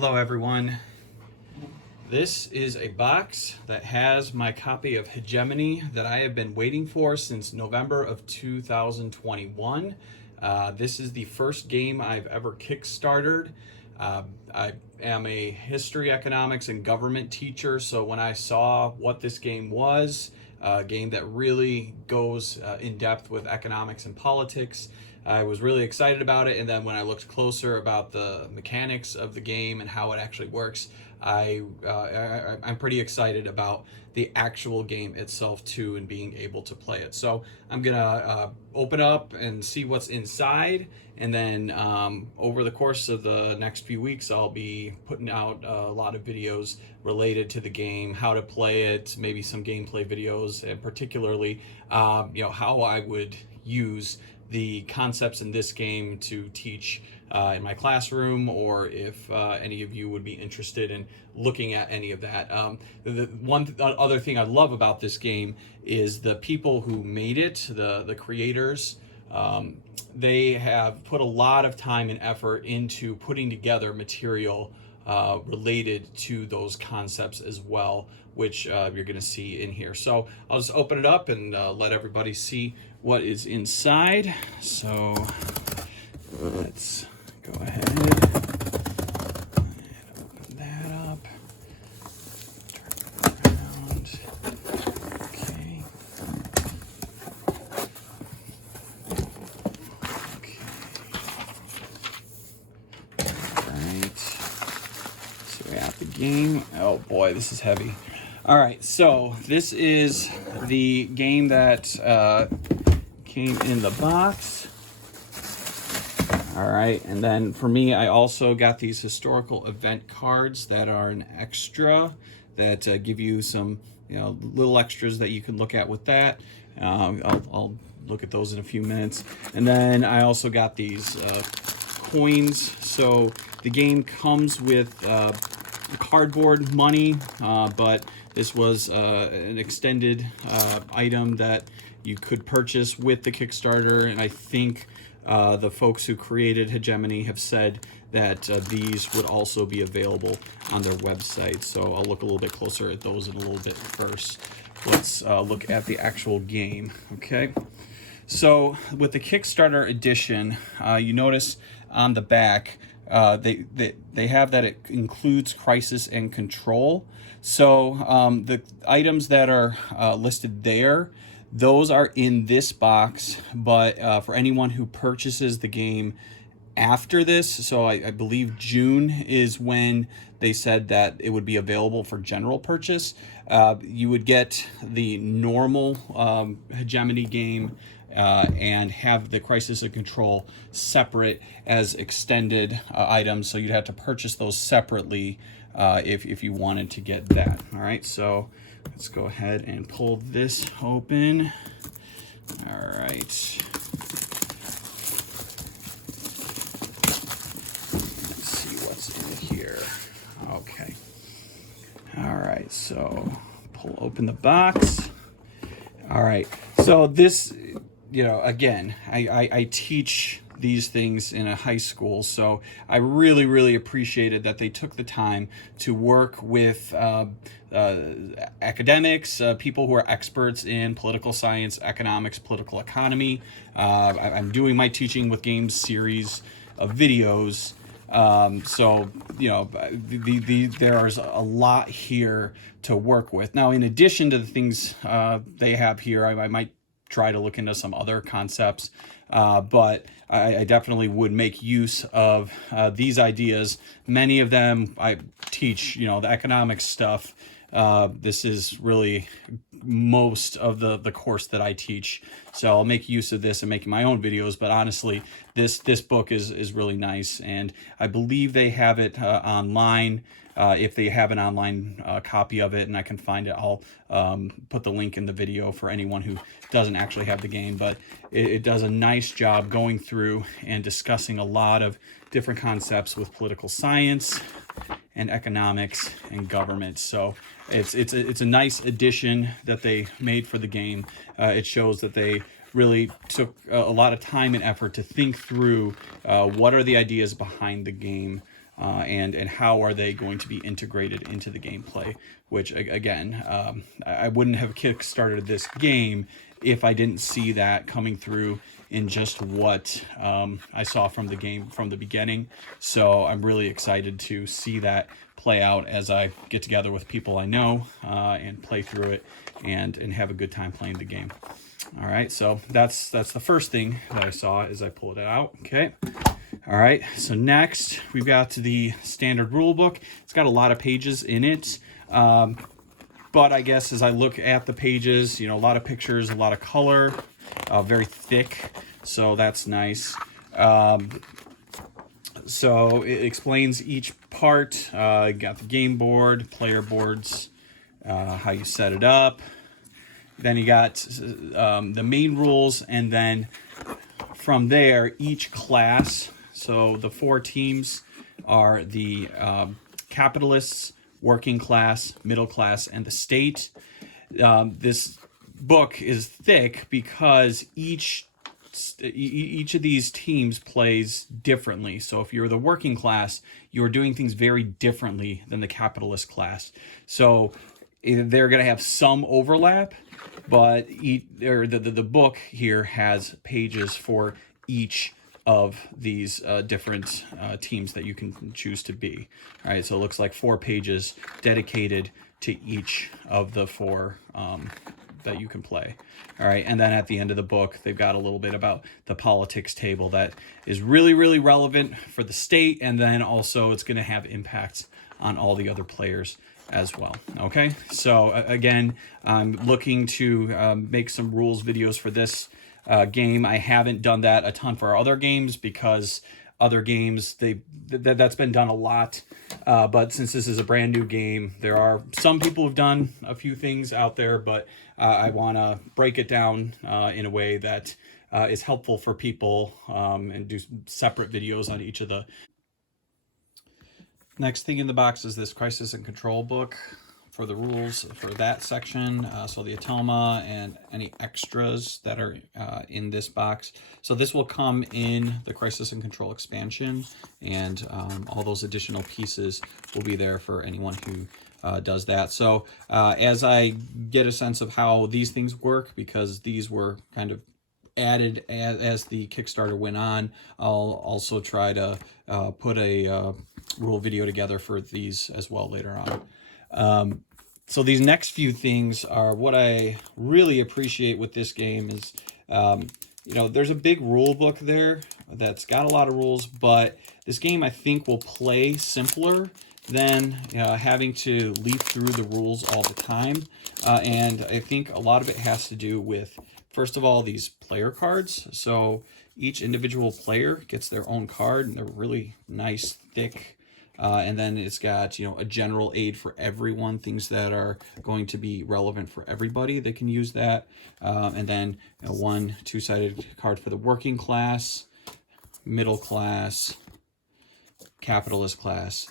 Hello everyone. This is a box that has my copy of Hegemony that I have been waiting for since November of 2021. This is the first game I've ever kickstarted. I am a history, economics, and government teacher, so when I saw what this game was, a game that really goes in depth with economics and politics, I was really excited about it. And then when I looked closer about the mechanics of the game and how it actually works, I'm pretty excited about the actual game itself too, and being able to play it. So I'm gonna open up and see what's inside, and then over the course of the next few weeks I'll be putting out a lot of videos related to the game, how to play it, maybe some gameplay videos, and particularly how I would use the concepts in this game to teach in my classroom, or if any of you would be interested in looking at any of that. The other thing I love about this game is the people who made it, the creators. They have put a lot of time and effort into putting together material related to those concepts as well, which you're going to see in here. So I'll just open it up and let everybody see what is inside. So let's go ahead and open that up. Turn it around. Okay. Okay. All right. So we have the game. Oh boy, this is heavy. All right, so this is the game that came in the box. All right, and then for me, I also got these historical event cards that are an extra that give you some, little extras that you can look at with that. I'll look at those in a few minutes. And then I also got these coins. So the game comes with cardboard money, but this was an extended item that you could purchase with the Kickstarter, and I think the folks who created Hegemony have said that these would also be available on their website. So I'll look a little bit closer at those in a little bit first. Let's look at the actual game, okay? So with the Kickstarter edition, you notice on the back, they have that it includes crisis and control. So the items that are listed there, those are in this box, but for anyone who purchases the game after this, so I believe June is when they said that it would be available for general purchase, you would get the normal Hegemony game and have the crisis and control separate as extended items. So you'd have to purchase those separately if you wanted to get that. All right, so let's go ahead and pull this open. All right. Let's see what's in here. Okay. All right, so pull open the box. All right, so this, again, I teach these things in a high school, so I really appreciated that they took the time to work with academics, people who are experts in political science, economics, political economy. I'm doing my teaching with games series of videos, so there's a lot here to work with. Now, in addition to the things they have here, I might try to look into some other concepts, but I definitely would make use of these ideas. Many of them I teach, the economics stuff. This is really most of the course that I teach. So I'll make use of this and making my own videos, but honestly, this book is really nice, and I believe they have it online. If they have an online copy of it and I can find it, I'll put the link in the video for anyone who doesn't actually have the game. But it does a nice job going through and discussing a lot of different concepts with political science and economics and government. So it's a nice addition that they made for the game. It shows that they really took a lot of time and effort to think through what are the ideas behind the game. and how are they going to be integrated into the gameplay, which again, I wouldn't have kickstarted this game if I didn't see that coming through in just what I saw from the game from the beginning. So I'm really excited to see that play out as I get together with people I know and play through it and have a good time playing the game. All right, so that's the first thing that I saw as I pulled it out. Okay. All right, so next we've got the standard rule book. It's got a lot of pages in it, but I guess as I look at the pages, you know, a lot of pictures, a lot of color, very thick, so that's nice. So it explains each part. You got the game board, player boards, how you set it up. Then you got the main rules, and then from there, each class. So the 4 teams are the capitalists, working class, middle class, and the state. This book is thick because each of these teams plays differently. So if you're the working class, you're doing things very differently than the capitalist class. So they're going to have some overlap, but the book here has pages for each of these different teams that you can choose to be. All right, so it looks like 4 pages dedicated to each of the 4 that you can play. All right, and then at the end of the book, they've got a little bit about the politics table that is really, really relevant for the state, and then also it's going to have impacts on all the other players as well. Okay, so again, I'm looking to make some rules videos for this game. I haven't done that a ton for our other games because other games that's been done a lot, but since this is a brand new game, there are some people who've done a few things out there, but I want to break it down in a way that is helpful for people and do separate videos on each of the. Next thing in the box is this Crisis and Control book for the rules for that section. So the Automa and any extras that are in this box. So this will come in the Crisis and Control expansion, and all those additional pieces will be there for anyone who does that. So as I get a sense of how these things work, because these were kind of added as the Kickstarter went on, I'll also try to put a rule video together for these as well later on. So these next few things are what I really appreciate with this game is, you know, there's a big rule book there that's got a lot of rules, but this game I think will play simpler than having to leaf through the rules all the time. And I think a lot of it has to do with, first of all, these player cards. So each individual player gets their own card, and they're really nice, thick. And then it's got, you know, a general aid for everyone, things that are going to be relevant for everybody. They can use that. And then one 2-sided card for the working class, middle class, capitalist class,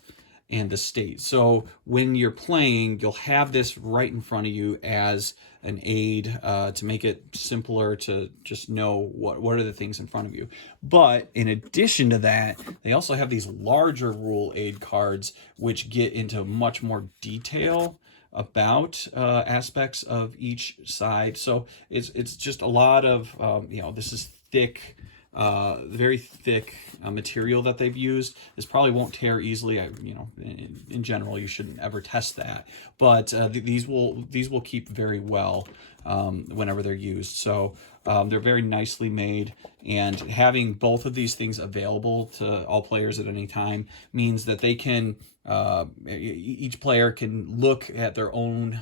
and the state. So when you're playing, you'll have this right in front of you as an aid to make it simpler to just know what are the things in front of you. But in addition to that, they also have these larger rule aid cards which get into much more detail about aspects of each side. So it's just a lot of you know, this is thick, very thick material that they've used. This probably won't tear easily. You know, in general, you shouldn't ever test that. But these will keep very well whenever they're used. So they're very nicely made, and having both of these things available to all players at any time means that they can. Each player can look at their own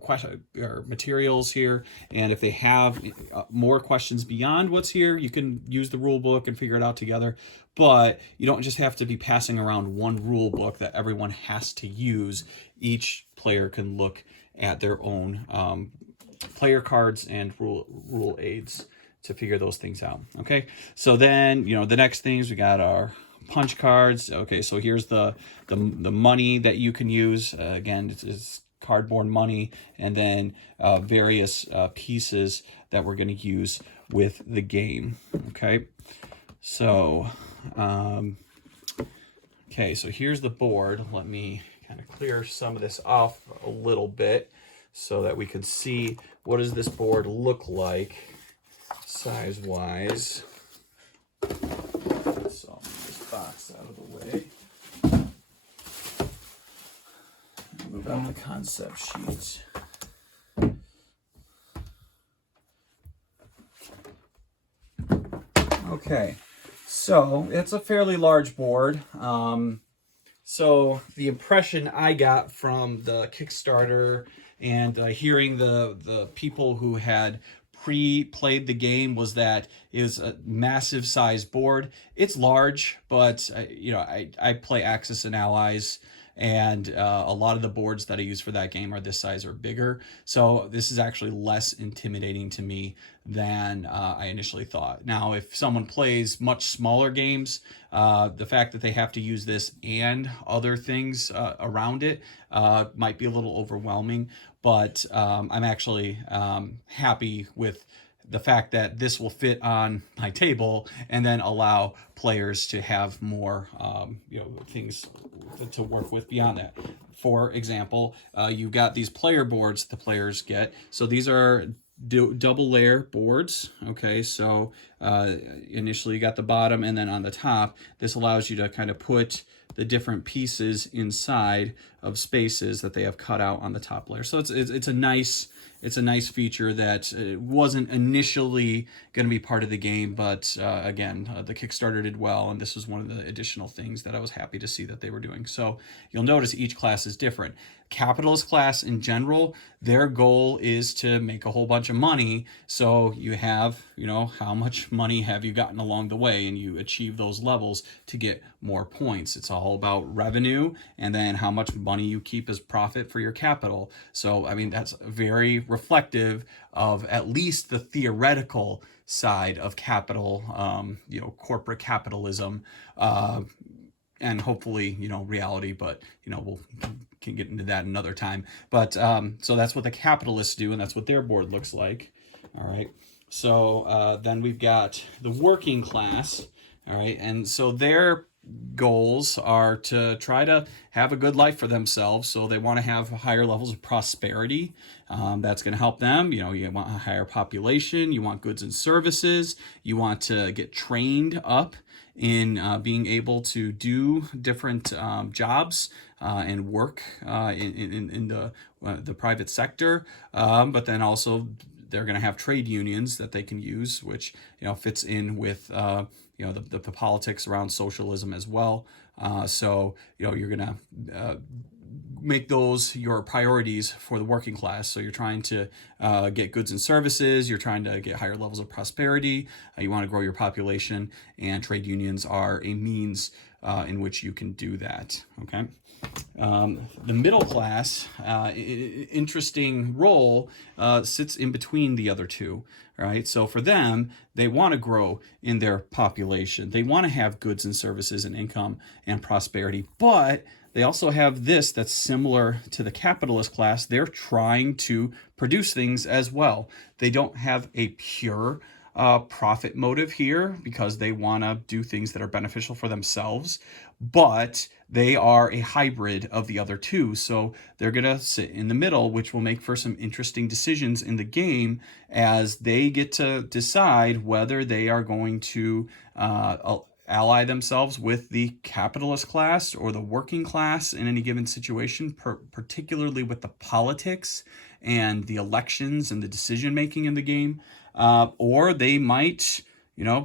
question or materials here, and if they have more questions beyond what's here, you can use the rule book and figure it out together. But you don't just have to be passing around one rule book that everyone has to use. Each player can look at their own player cards and rule aids to figure those things out. Okay, so then, you know, the next things we got our punch cards. Okay, so here's the money that you can use. Again, it's cardboard money, and then various pieces that we're going to use with the game. Okay, so Okay, so here's the board. Let me kind of clear some of this off a little bit so that we can see what does this board look like size-wise. So I'll move this box out of the way. Move out the concept sheet. Okay, so it's a fairly large board. So the impression I got from the Kickstarter and hearing the people who had pre-played the game was that it was a massive size board. It's large, but I play Axis and Allies, and a lot of the boards that I use for that game are this size or bigger. So this is actually less intimidating to me than I initially thought. Now, if someone plays much smaller games, the fact that they have to use this and other things around it might be a little overwhelming, but I'm actually happy with the fact that this will fit on my table and then allow players to have more things to work with beyond that. For example, you've got these player boards the players get. So these are double layer boards. Okay, so initially you got the bottom, and then on the top, this allows you to kind of put the different pieces inside of spaces that they have cut out on the top layer. So it's a nice feature that wasn't initially going to be part of the game, but again, the Kickstarter did well, and this was one of the additional things that I was happy to see that they were doing. So you'll notice each class is different. Capitalist class in general, their goal is to make a whole bunch of money. So you have, how much money have you gotten along the way, and you achieve those levels to get more points. It's all about revenue, and then how much money you keep as profit for your capital. So, I mean, that's very reflective of at least the theoretical side of capital, corporate capitalism, and hopefully, reality, but, we'll can get into that another time. But so that's what the capitalists do, and that's what their board looks like. All right. So then we've got the working class. All right. And so their goals are to try to have a good life for themselves. So they want to have higher levels of prosperity. That's going to help them. You want a higher population. You want goods and services. You want to get trained up in being able to do different jobs and work in the private sector. But then also they're going to have trade unions that they can use, which fits in with the politics around socialism as well. So you're going to make those your priorities for the working class. So you're trying to get goods and services, you're trying to get higher levels of prosperity, you want to grow your population, and trade unions are a means in which you can do that. Okay. The middle class, interesting role, sits in between the other two. Right? So for them, they want to grow in their population. They want to have goods and services and income and prosperity, but they also have this that's similar to the capitalist class. They're trying to produce things as well. They don't have a pure profit motive here because they want to do things that are beneficial for themselves, but they are a hybrid of the other two. So they're going to sit in the middle, which will make for some interesting decisions in the game as they get to decide whether they are going to ally themselves with the capitalist class or the working class in any given situation, particularly with the politics and the elections and the decision making in the game. Or they might,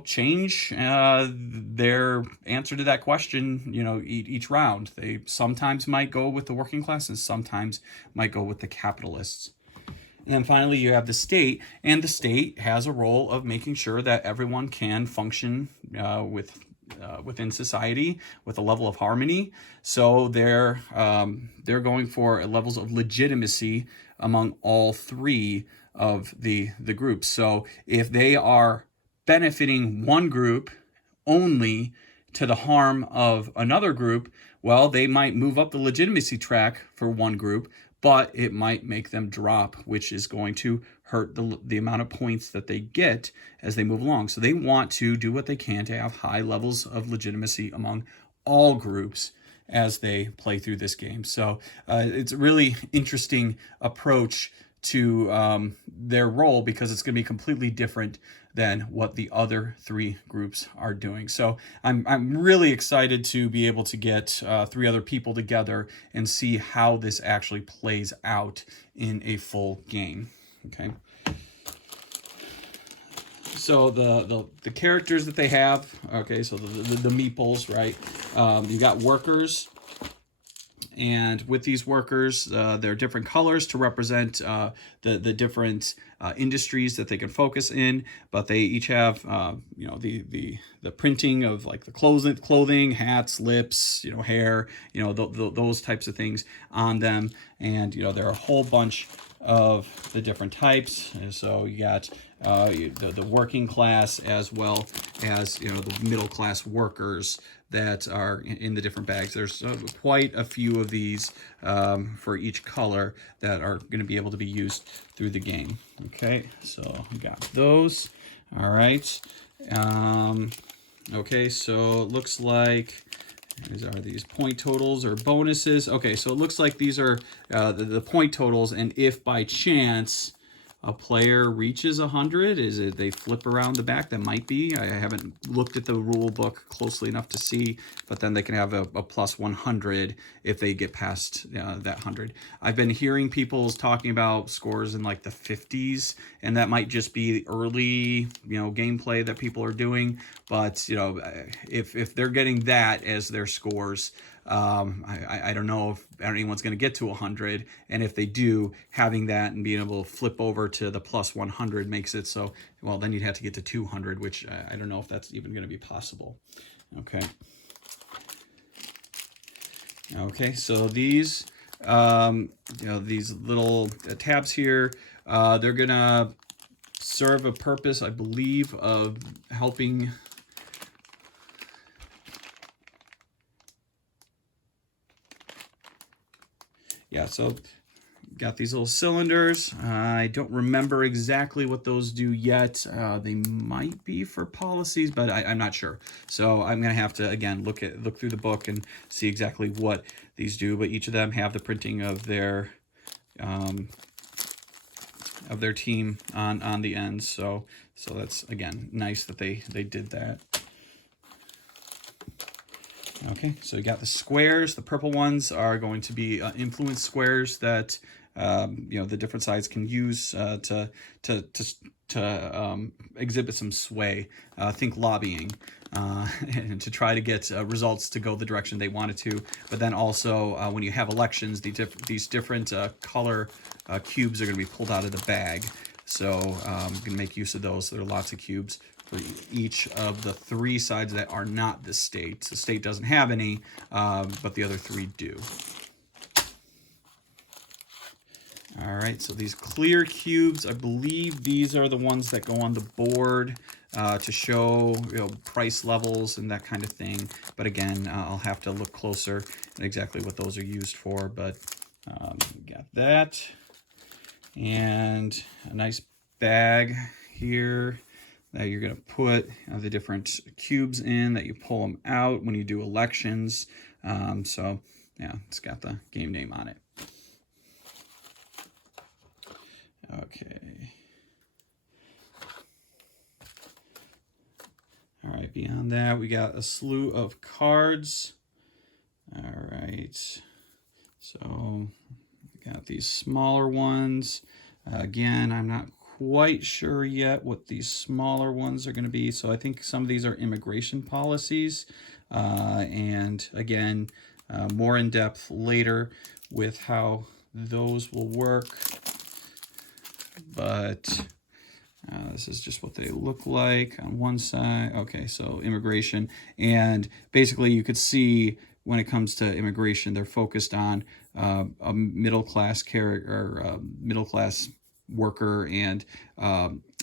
change their answer to that question, each round. They sometimes might go with the working class and sometimes might go with the capitalists. And then finally, you have the state, and the state has a role of making sure that everyone can function within society with a level of harmony. So they're going for levels of legitimacy among all three of the groups. So if they are benefiting one group only to the harm of another group, well, they might move up the legitimacy track for one group, but it might make them drop, which is going to hurt the amount of points that they get as they move along. So they want to do what they can to have high levels of legitimacy among all groups as they play through this game. So it's a really interesting approach to their role, because it's going to be completely different than what the other three groups are doing. So I'm really excited to be able to get three other people together and see how this actually plays out in a full game. Okay. So the characters that they have, okay, so the meeples, right? You got workers, and with these workers, there are different colors to represent the different industries that they can focus in. But they each have, the printing of like the clothing, hats, lips, hair, those types of things on them. And there are a whole bunch of the different types. And so you got the working class, as well as the middle class workers that are in the different bags. There's quite a few of these for each color that are going to be able to be used through the game. Okay, so we got those. All right. Okay, so it looks like these point totals or bonuses. Okay, so it looks like these are the point totals, and if by chance a player reaches 100, is it they flip around the back? That might be. I haven't looked at the rule book closely enough to see, but then they can have a plus 100 if they get past that 100. I've been hearing people talking about scores in like the 50s, and that might just be early gameplay that people are doing. But if they're getting that as their scores, I don't know if anyone's going to get to 100, and if they do, having that and being able to flip over to the plus 100 makes it so, well, then you'd have to get to 200, which I don't know if that's even going to be possible. Okay. Okay, so these, these little tabs here, they're going to serve a purpose, I believe, of helping. Yeah, so got these little cylinders. I don't remember exactly what those do yet. They might be for policies, but I'm not sure. So I'm gonna have to again look through the book and see exactly what these do. But each of them have the printing of their team on the ends. So that's again nice that they did that. Okay, so you got the squares. The purple ones are going to be influence squares that the different sides can use to exhibit some sway. Think lobbying, and to try to get results to go the direction they wanted to. But then also when you have elections, these different color cubes are going to be pulled out of the bag. So you can make use of those. There are lots of cubes for each of the three sides that are not the state. The state doesn't have any, but the other three do. All right, so these clear cubes, I believe these are the ones that go on the board to show price levels and that kind of thing. But again, I'll have to look closer at exactly what those are used for. But we got that, and a nice bag here that you're going to put the different cubes in, that you pull them out when you do elections. So yeah, it's got the game name on it. Okay. All right, beyond that, we got a slew of cards. All right. So we got these smaller ones. Again, I'm not quite sure yet what these smaller ones are going to be. So I think some of these are immigration policies. And again, more in depth later with how those will work. But this is just what they look like on one side. Okay, so immigration. And basically you could see when it comes to immigration, they're focused on a middle-class middle-class worker and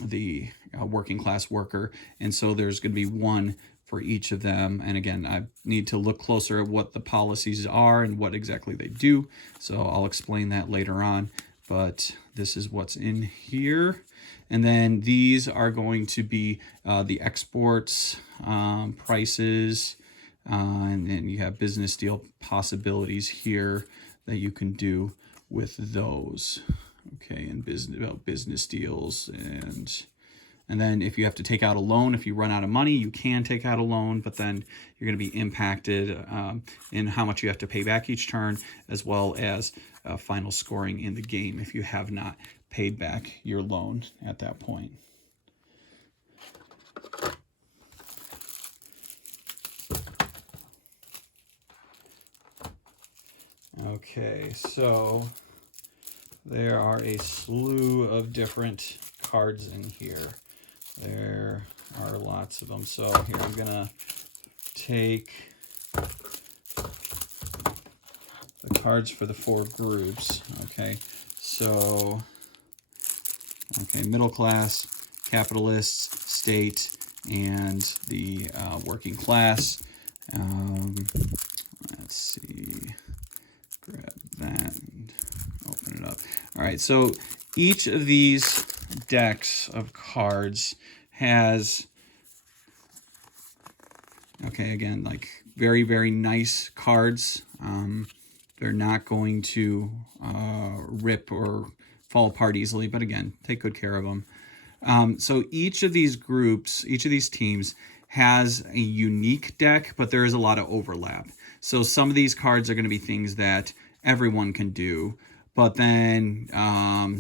the working class worker. And so there's going to be one for each of them. And again, I need to look closer at what the policies are and what exactly they do. So I'll explain that later on. But this is what's in here. And then these are going to be the exports, prices, And then you have business deal possibilities here that you can do with those. Okay, and business deals, and then if you have to take out a loan, if you run out of money, you can take out a loan, but then you're going to be impacted in how much you have to pay back each turn, as well as final scoring in the game if you have not paid back your loan at that point. Okay, so there are a slew of different cards in here. There are lots of them. So here I'm gonna take the cards for the 4 groups. Okay, so middle class, capitalists, state, and the working class. Let's see. Grab that and open it up. All right, so each of these decks of cards has, okay, again, like very, very nice cards. They're not going to rip or fall apart easily, but again, take good care of them. So each of these groups, each of these teams has a unique deck, but there is a lot of overlap. So some of these cards are going to be things that everyone can do, but then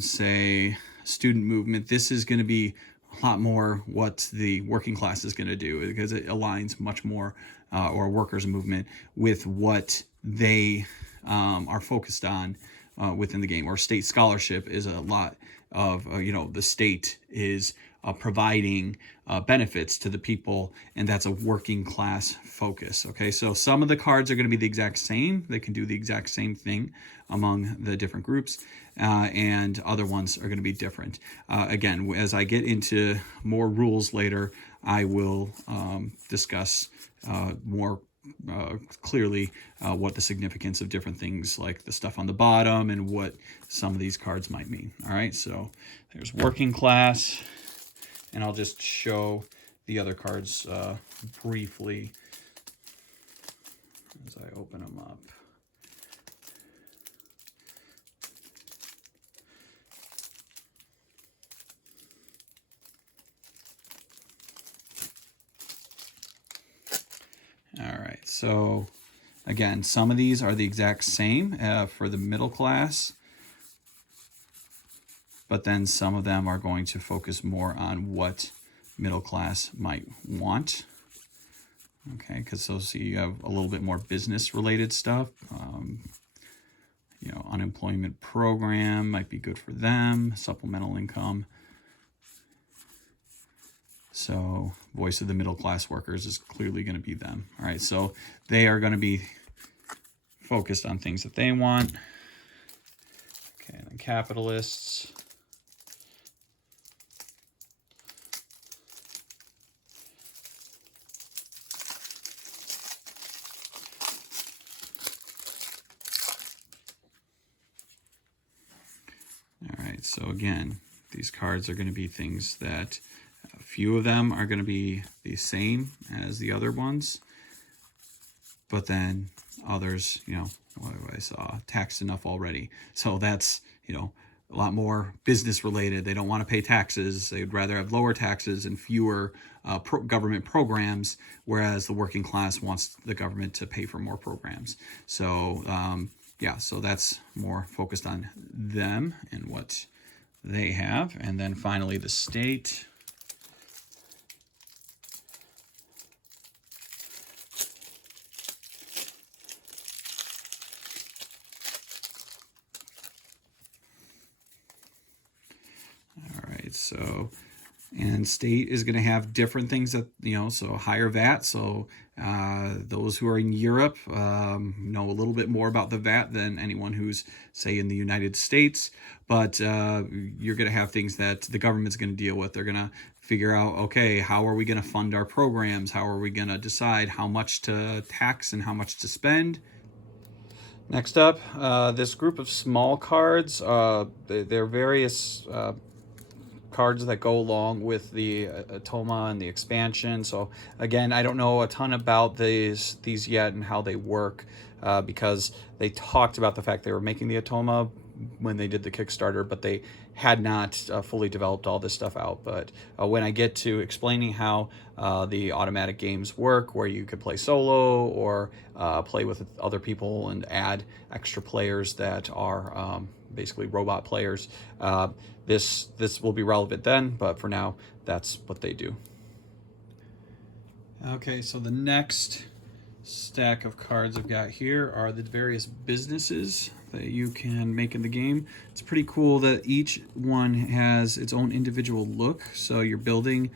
say student movement, this is going to be a lot more what the working class is going to do, because it aligns much more, or workers movement, with what they are focused on within the game. Or state scholarship is a lot of, the state is providing benefits to the people, and that's a working class focus. Okay, so some of the cards are going to be the exact same. They can do the exact same thing among the different groups, and other ones are going to be different. Again, as I get into more rules later, I will discuss more clearly what the significance of different things, like the stuff on the bottom, and what some of these cards might mean. All right, so there's working class, and I'll just show the other cards briefly as I open them up. All right, so again, some of these are the exact same for the middle class, but then some of them are going to focus more on what middle class might want. Okay, because so you have a little bit more business related stuff. Unemployment program might be good for them, supplemental income. So voice of the middle class workers is clearly going to be them. All right, so they are going to be focused on things that they want. Okay, and then capitalists. All right, so again, these cards are going to be things that a few of them are going to be the same as the other ones, but then others, what I saw, taxed enough already. So that's, a lot more business related. They don't want to pay taxes. They'd rather have lower taxes and fewer government programs, whereas the working class wants the government to pay for more programs. So so that's more focused on them and what they have. And then finally, the state. All right, so, and state is going to have different things that, so higher VAT. So those who are in Europe know a little bit more about the VAT than anyone who's, say, in the United States. But you're going to have things that the government's going to deal with. They're going to figure out, okay, how are we going to fund our programs? How are we going to decide how much to tax and how much to spend? Next up, this group of small cards, they're various cards that go along with the Automa and the expansion. So again, I don't know a ton about these yet and how they work, because they talked about the fact they were making the Automa when they did the Kickstarter, but they had not fully developed all this stuff out. But when I get to explaining how the automatic games work, where you could play solo or play with other people and add extra players that are basically robot players, this will be relevant then, but for now, that's what they do. Okay, so the next stack of cards I've got here are the various businesses that you can make in the game. It's pretty cool that each one has its own individual look, so you're building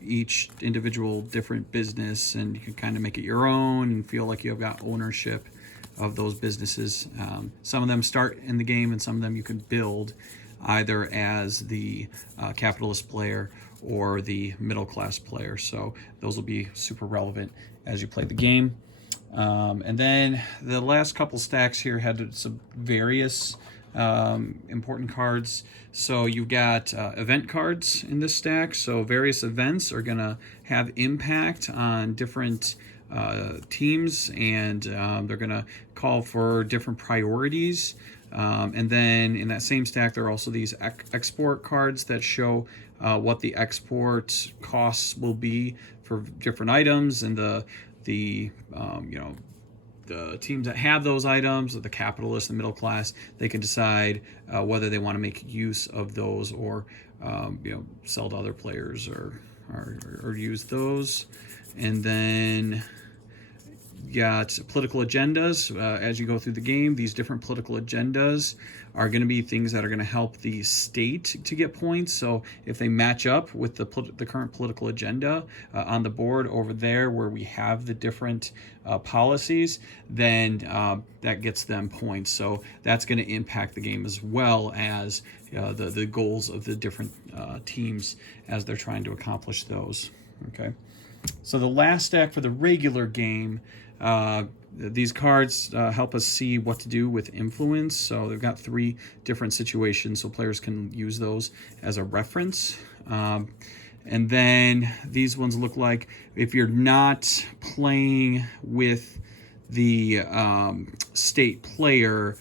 each individual different business, and you can kind of make it your own and feel like you've got ownership of those businesses. Some of them start in the game, and some of them you can build either as the capitalist player or the middle class player. So those will be super relevant as you play the game. And then the last couple stacks here had some various important cards. So you've got event cards in this stack. So various events are going to have impact on different teams, and they're going to call for different priorities. And then in that same stack, there are also these export cards that show what the export costs will be for different items, and the teams that have those items, the capitalists, the middle class, they can decide whether they want to make use of those or sell to other players or use those. And then got political agendas. As you go through the game, these different political agendas are going to be things that are going to help the state to get points. So if they match up with the current political agenda on the board over there where we have the different policies, then that gets them points. So that's going to impact the game as well as the goals of the different teams as they're trying to accomplish those. Okay. So the last stack for the regular game, these cards help us see what to do with influence. So they've got 3 different situations, so players can use those as a reference. And then these ones look like if you're not playing with the state player,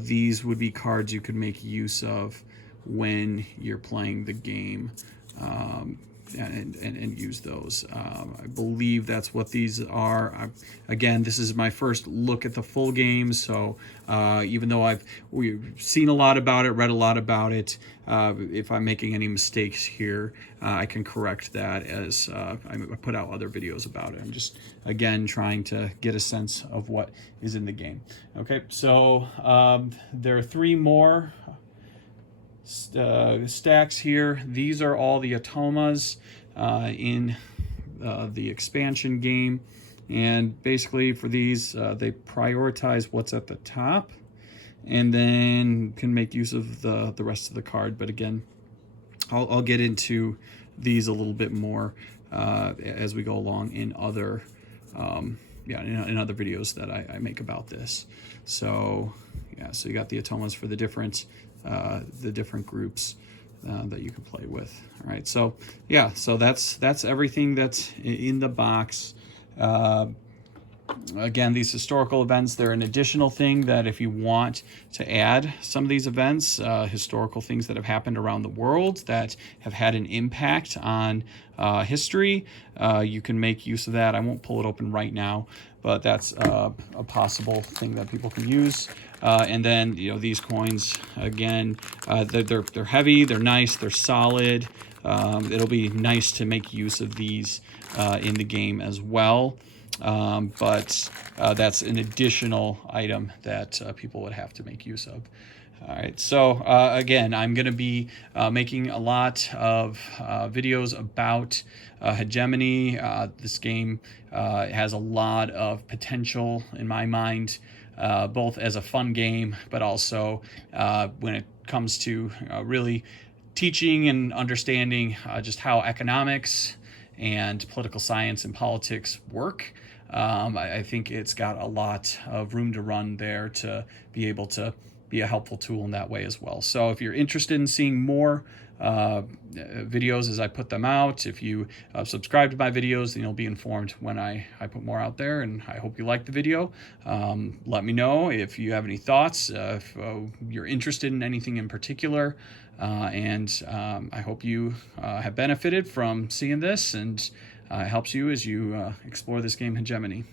these would be cards you could make use of when you're playing the game. And use those. I believe that's what these are. Again, this is my first look at the full game, so even though we've seen a lot about it, read a lot about it, if I'm making any mistakes here, I can correct that as I put out other videos about it. I'm just, again, trying to get a sense of what is in the game. Okay, so there are 3 more stacks here. These are all the Automas in the expansion game, and basically for these they prioritize what's at the top and then can make use of the rest of the card. But again, I'll get into these a little bit more as we go along in other in other videos that I make about this. So so you got the Automas for the different groups that you can play with. All right, so so that's everything that's in the box. Again, these historical events, they're an additional thing that if you want to add some of these events, historical things that have happened around the world that have had an impact on history, you can make use of that. I won't pull it open right now, but that's a possible thing that people can use. And then these coins, again, they're heavy, they're nice, they're solid. It'll be nice to make use of these in the game as well. But that's an additional item that people would have to make use of. All right, so again, I'm going to be making a lot of videos about Hegemony. This game has a lot of potential in my mind, both as a fun game, but also when it comes to really teaching and understanding just how economics and political science and politics work. I think it's got a lot of room to run there to be able to be a helpful tool in that way as well. So if you're interested in seeing more videos as I put them out, if you subscribe to my videos, then you'll be informed when I put more out there, and I hope you like the video. Let me know if you have any thoughts, if you're interested in anything in particular, and I hope you have benefited from seeing this, and it helps you as you explore this game Hegemony.